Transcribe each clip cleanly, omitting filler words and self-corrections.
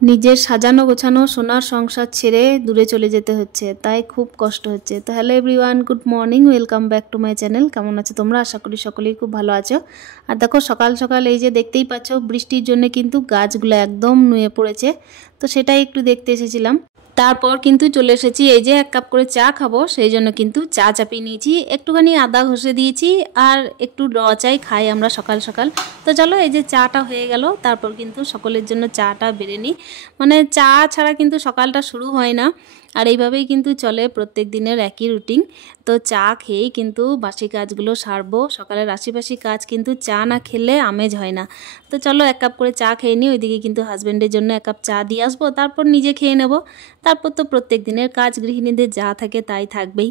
নিজের সাজানো গোছানো সোনার সংসার ছেড়ে দূরে চলে যেতে হচ্ছে, তাই খুব কষ্ট হচ্ছে। তো hello everyone, good morning, welcome back to my channel. কেমন আছো তোমরা? আশা করি সকলেই খুব ভালো আছো। আর দেখো সকাল সকাল এই যে দেখতেই পাচ্ছ, বৃষ্টির জন্য কিন্তু গাছগুলো একদম নুয়ে পড়েছে। তো সেটাই একটু দেখতে এসেছিলাম। তারপর কিন্তু চলে এসেছি, এই যে 1 কাপ করে চা খাবো, সেই জন্য কিন্তু চা চাপিয়ে নিয়েছি, একটুখানি আদা ঘষে দিয়েছি, আর একটু র চাই খাই আমরা সকাল সকাল। তো চলো, এই যে চাটা হয়ে গেল, তারপর কিন্তু সকলের জন্য চাটা বেড়ে নিই। মানে চা ছাড়া কিন্তু সকালটা শুরু হয় না, আর এইভাবেই কিন্তু চলে প্রত্যেক দিনের একই রুটিন। তো চা খেয়েই কিন্তু বাসি কাজগুলো সারবো। সকালের আশিপাশি কাজ কিন্তু চা না খেলে আমেজ হয় না। তো চলো 1 কাপ করে চা খেয়ে নিই, ওইদিকে কিন্তু হাজব্যান্ডের জন্য 1 কাপ চা দিয়ে আসবো, তারপর নিজে খেয়ে নেব। তারপর তো প্রত্যেক দিনের কাজ গৃহিণীদের যা থাকে তাই থাকবেই।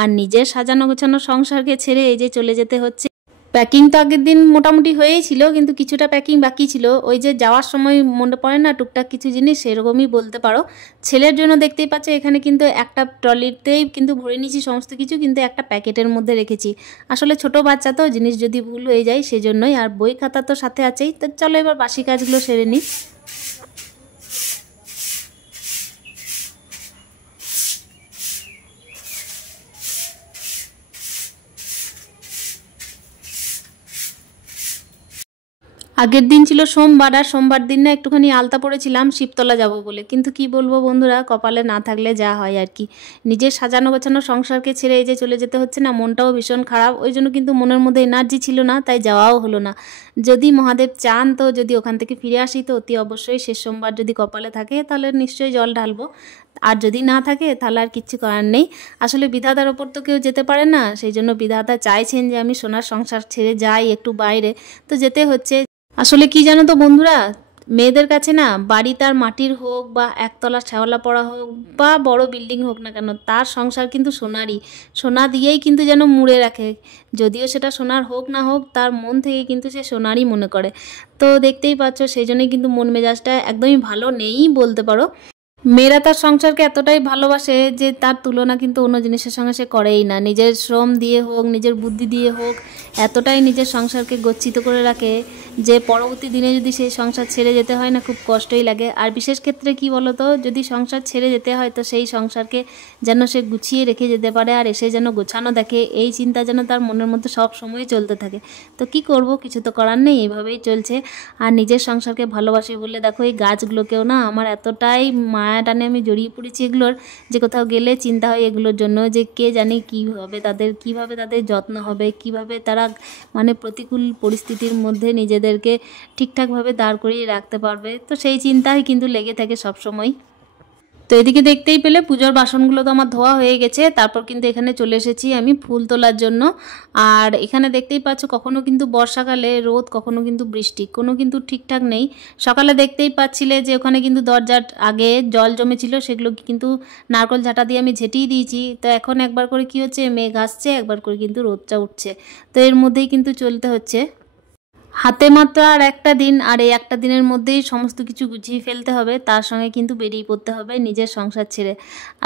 আর নিজের সাজানো গোছানো সংসারকে ছেড়ে এই যে চলে যেতে হচ্ছে। প্যাকিং তো আগের দিন মোটামুটি হয়েই ছিল, কিন্তু কিছুটা প্যাকিং বাকি ছিল। ওই যে যাওয়ার সময় মনে পড়ে না টুকটাক কিছু জিনিস, সেরকমই বলতে পারো। ছেলের জন্য দেখতেই পাচ্ছ এখানে কিন্তু একটা ট্রলিতেই কিন্তু ভরে নিয়েছি সমস্ত কিছু, কিন্তু একটা প্যাকেটের মধ্যে রেখেছি। আসলে ছোট বাচ্চা তো, জিনিস যদি ভুল হয়ে যায় সেজন্যই। আর বই খাতা তো সাথে আছেই। তো চলো এবার বাসি কাজগুলো সেরে নিই। আগের দিন ছিল সোমবার, আর সোমবার দিন না একটুখানি আলতা পড়েছিলাম শিবতলা যাব বলে, কিন্তু কি বলবো বন্ধুরা, কপালে না থাকলে যা হয় আর কি। নিজের সাজানো গোছানো সংসারকে ছেড়ে এই যে চলে যেতে হচ্ছে না, মনটাও ভীষণ খারাপ। ওই জন্য কিন্তু মনের মধ্যে এনার্জি ছিল না, তাই যাওয়াও হলো না। যদি মহাদেব চান তো যদি ওখান থেকে ফিরে আসি, তো অতি অবশ্যই শেষ সোমবার যদি কপালে থাকে তাহলে নিশ্চয়ই জল ঢালবো। আর যদি না থাকে তাহলে আর কিচ্ছু করার নেই। আসলে বিধাতার ওপর তো কেউ যেতে পারে না, সেই জন্য বিধাতা চাইছেন যে আমি সোনার সংসার ছেড়ে যাই একটু বাইরে, তো যেতে হচ্ছে। আসলে কি জানো তো বন্ধুরা, মেয়েদের কাছে না বাড়ি তার মাটির হোক বা একতলা শ্যাওলা পড়া হোক বা বড় বিল্ডিং হোক না কেন, তার সংসার কিন্তু সোনারই। সোনা দিয়েই কিন্তু যেন মুড়ে রাখে। যদিও সেটা সোনার হোক না হোক, তার মন থেকে কিন্তু সে সোনারই মনে করে। তো দেখতেই পাচ্ছ, সেই জন্যই কিন্তু মন মেজাজটা একদমই ভালো নেই বলতে পারো। মেয়েরা তার সংসারকে এতটাই ভালোবাসে যে তার তুলনা কিন্তু অন্য জিনিসের সঙ্গে সে করেই না। নিজের শ্রম দিয়ে হোক, নিজের বুদ্ধি দিয়ে হোক, এতটাই নিজের সংসারকে গচ্ছিত করে রাখে যে পরবর্তী দিনে যদি সেই সংসার ছেড়ে যেতে হয় না, খুব কষ্টই লাগে। আর বিশেষ ক্ষেত্রে কি বলতো, যদি সংসার ছেড়ে যেতে হয় তো সেই সংসারকে যেন সে গুছিয়ে রেখে যেতে পারে, আর এসে যেন গোছানো দেখে, এই চিন্তা যেন তার মনের মধ্যে সব সময় চলতে থাকে। তো কি করব, কিছু তো করার নেই, এইভাবেই চলছে। আর নিজের সংসারকে ভালোবাসি বলে দেখো এই গাছগুলোকেও না আমার এতটাই মায়া টানে, আমি জড়িয়ে পড়েছি এগুলোর, যে কোথাও গেলে চিন্তা হয় এগুলোর জন্য যে কে জানে কী হবে তাদের, কীভাবে তাদের যত্ন হবে, কিভাবে তারা মানে প্রতিকূল পরিস্থিতির মধ্যে নিজেদেরকে ঠিকঠাকভাবে দাঁড় করিয়ে রাখতে পারবে। তো সেই চিন্তাই কিন্তু লেগে থাকে সবসময়। তো এদিকে দেখতেই পেলে পুজোর বাসনগুলো তো আমার ধোয়া হয়ে গেছে। তারপর কিন্তু এখানে চলে এসেছি আমি ফুল তোলার জন্য। আর এখানে দেখতেই পাচ্ছ, কখনো কিন্তু বর্ষাকালে রোদ, কখনো কিন্তু বৃষ্টি, কোনো কিন্তু ঠিকঠাক নেই। সকালে দেখতেই পাচ্ছিলে যে ওখানে কিন্তু দরজার আগে জল জমেছিল, সেগুলো কিন্তু নারকল ঝাঁটা দিয়ে আমি ঝেঁটিয়ে দিয়েছি। তো এখন একবার করে কি হচ্ছে, মেঘ আসছে, একবার করে কিন্তু রোদটা উঠছে। তো এর মধ্যেই কিন্তু চলতে হচ্ছে। হাতে মাত্র আর একটা দিন, আর এই একটা দিনের মধ্যেই সমস্ত কিছু গুছিয়ে ফেলতে হবে, তার সঙ্গে কিন্তু বেরিয়ে পড়তে হবে নিজের সংসার ছেড়ে।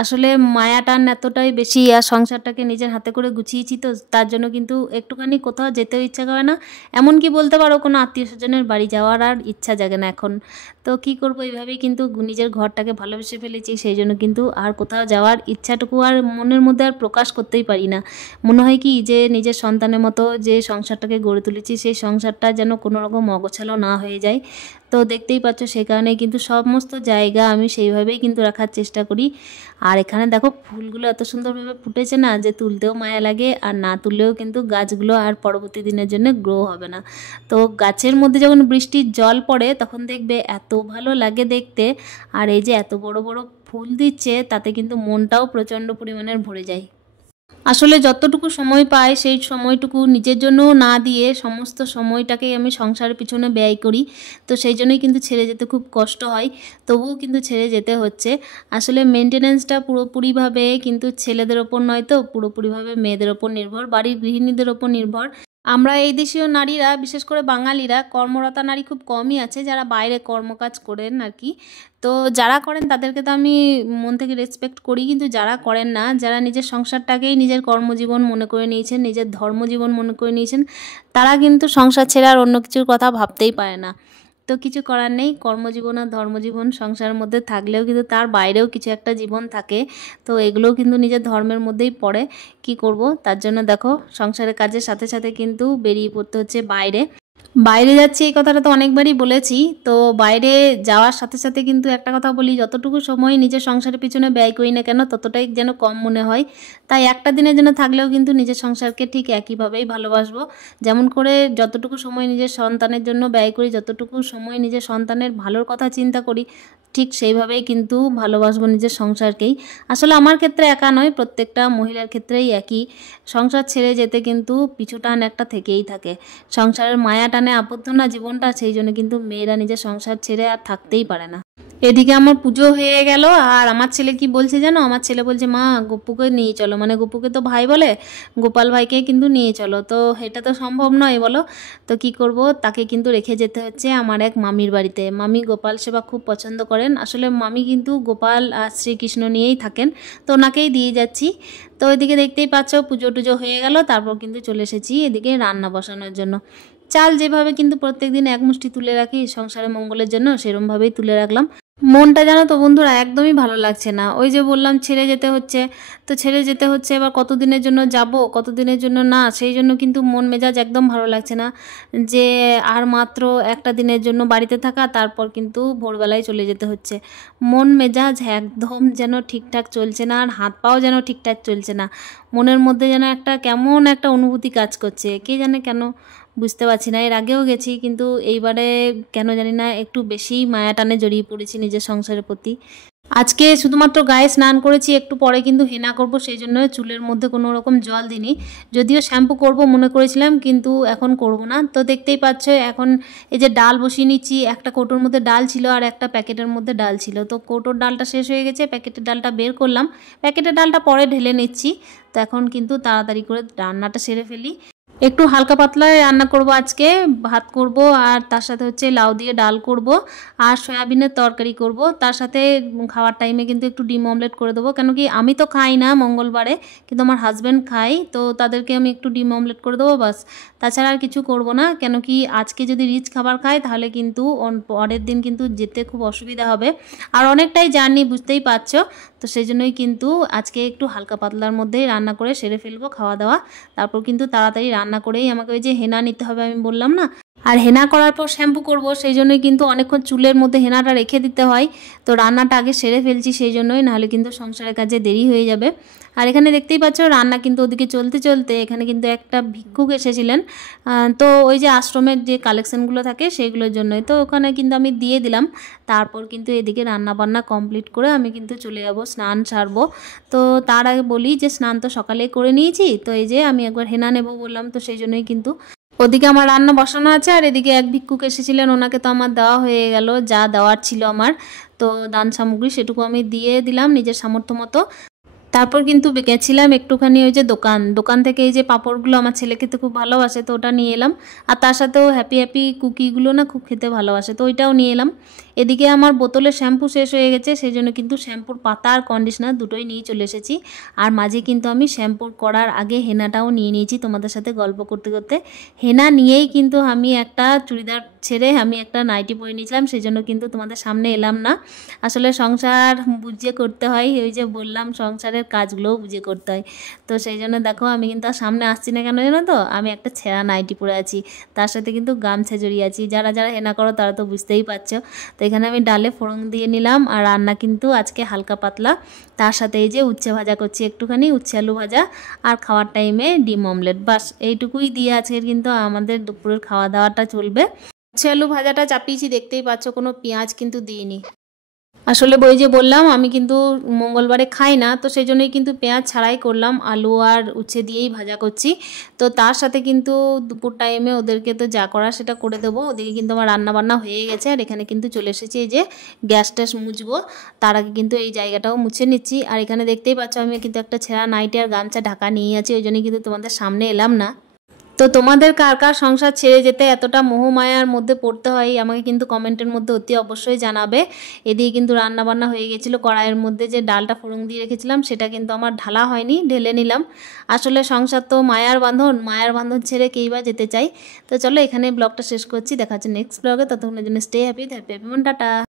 আসলে মায়া টান এতটাই বেশি, আর সংসারটাকে নিজের হাতে করে গুছিয়েছি, তো তার জন্য কিন্তু একটুখানি কোথাও যেতেও ইচ্ছা করে না। এমনকি বলতে পারো কোনো আত্মীয় স্বজনের বাড়ি যাওয়ার আর ইচ্ছা জাগে না এখন। তো কি করব, এইভাবেই কিন্তু নিজের ঘরটাকে ভালোবেসে ফেলেছি, সেই জন্য কিন্তু আর কোথাও যাওয়ার ইচ্ছাটুকু আর মনের মধ্যে আর প্রকাশ করতেই পারি না। মনে হয় কি যে নিজের সন্তানের মতো যে সংসারটাকে গড়ে তুলেছি, সেই সংসারটা যেন কোনো রকম অগোছালো না হয়ে যায়। তো দেখতেই পাচ্ছ, সে কারণে কিন্তু সমস্ত জায়গা আমি সেইভাবেই কিন্তু রাখার চেষ্টা করি। আর এখানে দেখো ফুলগুলো এত সুন্দরভাবে ফুটেছে না, যে তুলতেও মায়া লাগে, আর না তুললেও কিন্তু গাছগুলো আর পরবর্তী দিনের জন্য গ্রো হবে না। তো গাছের মধ্যে যখন বৃষ্টির জল পড়ে তখন দেখবে এত ভালো লাগে দেখতে। আর এই যে এত বড় বড় ফুল দিচ্ছে, তাতে কিন্তু মনটাও প্রচণ্ড পরিমাণের ভরে যায়। আসলে যতটুকু সময় পাই সেই সময়টুকু নিজের জন্য না দিয়ে সমস্ত সময়টাকেই আমি সংসারের পিছনে ব্যয় করি। তো সেই জন্যই কিন্তু ছেড়ে যেতে খুব কষ্ট হয়, তবুও কিন্তু ছেড়ে যেতে হচ্ছে। আসলে মেনটেন্যান্সটা পুরোপুরিভাবে কিন্তু ছেলেদের ওপর নয়, তো পুরোপুরিভাবে মেয়েদের ওপর নির্ভর, বাড়ির গৃহিণীদের ওপর নির্ভর। আমরা এই দেশীয় নারীরা, বিশেষ করে বাঙালিরা, কর্মরতা নারী খুব কমই আছে যারা বাইরে কর্মকাজ করেন আর কি। তো যারা করেন তাদেরকে তো আমি মন থেকে রেসপেক্ট করি, কিন্তু যারা করেন না, যারা নিজের সংসারটাকেই নিজের কর্মজীবন মনে করে নিয়েছেন, নিজের ধর্মজীবন মনে করে নিয়েছেন, তারা কিন্তু সংসার ছেড়ে আর অন্য কিছুর কথা ভাবতেই পারে না। তো তো কিছু করার নেই, কর্মজীবন আর ধর্মজীবন সংসারের মধ্যে থাকলেও কিন্তু তার বাইরেও কিছু একটা জীবন থাকে। তো এগুলোও কিন্তু নিজের ধর্মের মধ্যেই পড়ে। কি করব, তার জন্য দেখো সংসারের কাজের সাথে সাথে কিন্তু বেরিয়ে পড়তে হচ্ছে বাইরে। বাইরে যাচ্ছি এই কথাটা তো অনেকবারই বলেছি। তো বাইরে যাওয়ার সাথে সাথে কিন্তু একটা কথা বলি, যতটুকু সময় নিজের সংসারের পিছনে ব্যয় করি না কেন ততটাই যেন কম মনে হয়। তাই একটা দিনের জন্য থাকলেও কিন্তু নিজের সংসারকে ঠিক একইভাবেই ভালোবাসবো। যেমন করে যতটুকু সময় নিজের সন্তানের জন্য ব্যয় করি, যতটুকু সময় নিজের সন্তানের ভালোর কথা চিন্তা করি, ঠিক সেইভাবেই কিন্তু ভালোবাসবো নিজের সংসারকেই। আসলে আমার ক্ষেত্রে একা নয়, প্রত্যেকটা মহিলার ক্ষেত্রেই একই। সংসার ছেড়ে যেতে কিন্তু পিছুটান একটা থেকেই থাকে। সংসারের মায়া টানে আবদ্ধ না জীবনটা, সেই জন্য কিন্তু মেয়েরা নিজের সংসার ছেড়ে আর থাকতেই পারে না। এদিকে আমার পুজো হয়ে গেল, আর আমার ছেলে কি বলছে জানো, আমার ছেলে বলছে মা গপুকে নিয়ে চলো, মানে গপুকে তো ভাই বলে, গোপাল ভাইকে কিন্তু নিয়ে চলো। তো এটা তো সম্ভব নয় বলো, তো কি করব, তাকে কিন্তু রেখে যেতে হচ্ছে আমার এক মামির বাড়িতে। মামি গোপাল সেবা খুব পছন্দ করেন, আসলে মামি কিন্তু গোপাল আর শ্রীকৃষ্ণ নিয়েই থাকেন, তো ওনাকেই দিয়ে যাচ্ছি। তো এদিকে দেখতেই পাচ্ছ পুজো টুজো হয়ে গেল, তারপর কিন্তু চলে এসেছি এদিকে রান্না বসানোর জন্য। চাল যেভাবে কিন্তু প্রত্যেকদিন এক মুষ্টি তুলে রাখি সংসারে মঙ্গলের জন্য, সেরমভাবেই তুলে রাখলাম। মনটা জানো তো বন্ধুরা একদমই ভালো লাগছে না। ওই যে বললাম ছেড়ে যেতে হচ্ছে, তো ছেড়ে যেতে হচ্ছে, এবার কতদিনের জন্য যাব কতদিনের জন্য না, সেই জন্য কিন্তু মন মেজাজ একদম ভালো লাগছে না যে আর মাত্র একটা দিনের জন্য বাড়িতে থাকা, তারপর কিন্তু ভোরবেলায় চলে যেতে হচ্ছে। মন মেজাজ একদম যেন ঠিকঠাক চলছে না, আর হাত পাও যেন ঠিকঠাক চলছে না। মনের মধ্যে যেন একটা কেমন একটা অনুভূতি কাজ করছে, কে জানে কেন, বুঝতে পারছি না। এর আগেও গেছি কিন্তু এইবারে কেন জানি না একটু বেশি মায়া টানে জড়িয়ে পড়েছি নিজের সংসারের প্রতি। আজকে শুধুমাত্র গায়ে স্নান করেছি, একটু পরে কিন্তু হেনা করব, সেই জন্য চুলের মধ্যে কোনো রকম জল দিইনি। যদিও শ্যাম্পু করব মনে করেছিলাম, কিন্তু এখন করব না। তো দেখতেই পাচ্ছ এখন এই যে ডাল বসিয়ে নিচ্ছি, একটা কৌটোর মধ্যে ডাল ছিল আর একটা প্যাকেটের মধ্যে ডাল ছিল। তো কৌটোর ডালটা শেষ হয়ে গেছে, প্যাকেটের ডালটা বের করলাম, প্যাকেটের ডালটা পরে ঢেলে নিচ্ছি। তো এখন কিন্তু তাড়াতাড়ি করে রান্নাটা সেরে ফেলি। একটু হালকা পাতলা রান্না করব আজকে, ভাত করব আর তার সাথে হচ্ছে লাউ দিয়ে ডাল করব আর সয়াবিনের তরকারি করব। তার সাথে খাওয়ার টাইমে কিন্তু একটু ডিম অমলেট করে দেবো, কেন কি আমি তো খাই না মঙ্গলবারে, কিন্তু আমার হাজব্যান্ড খাই, তো তাদেরকে আমি একটু ডিম অমলেট করে দেবো বাস। তাছাড়া আর কিছু করব না, কেন কি আজকে যদি রিচ খাবার খাই তাহলে কিন্তু পরের দিন কিন্তু যেতে খুব অসুবিধা হবে, আর অনেকটাই জার্নি বুঝতেই পারছো। তো সেই জন্যই কিন্তু আজকে একটু হালকা পাতলার মধ্যেই রান্না করে সেরে ফেলবো খাওয়া দাওয়া। তারপর কিন্তু তাড়াতাড়ি রান্না করেই আমাকে ওই যে হেনা নিতে হবে আমি বললাম না, আর হেনা করার পর শ্যাম্পু করব, সেই জন্যই কিন্তু অনেকক্ষণ চুলের মধ্যে হেনাটা রেখে দিতে হয়। তো রান্নাটা আগে সেরে ফেলছি সেই জন্যই, নাহলে কিন্তু সংসারের কাজে দেরি হয়ে যাবে। আর এখানে দেখতেই পাচ্ছ রান্না কিন্তু ওদিকে চলতে চলতে এখানে কিন্তু একটা ভিক্ষুক এসেছিলেন। তো ওই যে আশ্রমের যে কালেকশনগুলো থাকে সেইগুলোর জন্যই, তো ওখানে কিন্তু আমি দিয়ে দিলাম। তারপর কিন্তু এদিকে রান্না বান্না কমপ্লিট করে আমি কিন্তু চলে যাব স্নান সারবো। তো তার আগে বলি যে স্নান তো সকালে করে নিয়েছি, তো এই যে আমি একবার হেনা নেব বললাম, তো সেই জন্যই কিন্তু ওদিকে আমার রান্না বসানো আছে। আর এদিকে এক ভিক্ষুক এসেছিলেন, ওনাকে তো আমার দেওয়া হয়ে গেল যা দেওয়ার ছিল আমার, তো দান সামগ্রী সেটুকু আমি দিয়ে দিলাম নিজের সামর্থ্য মতো। তারপর কিন্তু গেছিলাম একটুখানি ওই যে দোকান থেকে এই যে পাঁপড়গুলো আমার ছেলে খেতে খুব ভালোবাসে, তো ওটা নিয়ে এলাম। আর তার সাথেও হ্যাপি হ্যাপি কুকিগুলো না খুব খেতে ভালোবাসে, তো ওইটাও নিয়ে এলাম। এদিকে আমার বোতলে শ্যাম্পু শেষ হয়ে গেছে, সেই জন্য কিন্তু শ্যাম্পুর পাতা আর কন্ডিশনার দুটোই নিয়ে চলে এসেছি। আর মাঝে কিন্তু আমি শ্যাম্পু করার আগে হেনাটাও নিয়ে নিয়েছি তোমাদের সাথে গল্প করতে করতে। হেনা নিয়েই কিন্তু আমি একটা চুড়িদার ছেড়ে আমি একটা নাইটি পরে নিয়েছিলাম, সেই জন্য কিন্তু তোমাদের সামনে এলাম না। আসলে সংসার বুঝে করতে হয়, ওই যে বললাম সংসারের কাজগুলোও বুঝে করতে হয়। তো সেই জন্য দেখো আমি কিন্তু আর সামনে আসছি না কেন জানো তো, আমি একটা ছেঁড়া নাইটি পরে আছি, তার সাথে কিন্তু গামছা জড়িয়ে আছি। যারা যারা হেনা করো তারা তো বুঝতেই পারছো। তো এখানে আমি ডালে ফোড়ন দিয়ে নিলাম, আর রান্না কিন্তু আজকে হালকা পাতলা। তার সাথে এই যে উচ্ছে ভাজা করছি একটুখানি, উচ্ছে আলু ভাজা, আর খাওয়ার টাইমে ডিম অমলেট, বাস এইটুকুই দিয়ে আজকের কিন্তু আমাদের দুপুরের খাওয়া দাওয়াটা চলবে। উচ্ছে আলু ভাজাটা চাপিয়েছি দেখতেই পাচ্ছ, কোনো পেঁয়াজ কিন্তু দিইনি। আসলে বই যে বললাম আমি কিন্তু মঙ্গলবারে খাই না, তো সেই জন্যই কিন্তু পেঁয়াজ ছাড়াই করলাম, আলু আর উচ্ছে দিয়েই ভাজা করছি। তো তার সাথে কিন্তু দুপুর টাইমে ওদেরকে তো যা করা সেটা করে দেবো। ওদিকে কিন্তু আমার রান্না বান্না হয়ে গেছে, আর এখানে কিন্তু চলে এসেছি এই যে গ্যাস ট্যাস মুছবো, তার আগে কিন্তু এই জায়গাটাও মুছে নিচ্ছি। আর এখানে দেখতেই পাচ্ছ আমি কিন্তু একটা ছেঁড়া নাইটি আর গামছা ঢাকা নিয়ে আছি, ওই জন্যই কিন্তু তোমাদের সামনে এলাম না। তো তোমাদের কার কার সংসার ছেড়ে যেতে এতটা মোহমায়ার মধ্যে পড়তে হয় আমাকে কিন্তু কমেন্টের মধ্যে অতি অবশ্যই জানাবে। এদিকে কিন্তু রান্না বান্না হয়ে গেছিলো, কড়াইয়ের মধ্যে যে ডালটা ফোড়ন দিয়ে রেখেছিলাম সেটা কিন্তু আমার ঢালা হয়নি, ঢেলে নিলাম। আসলে সংসার তো মায়ার বাঁধন ছেড়ে কেই বা যেতে চাই। তো চলো এখানে ব্লগটা শেষ করছি, দেখা হচ্ছে নেক্সট ব্লগে। ততক্ষণের জন্য স্টে হ্যাপি, টাটা।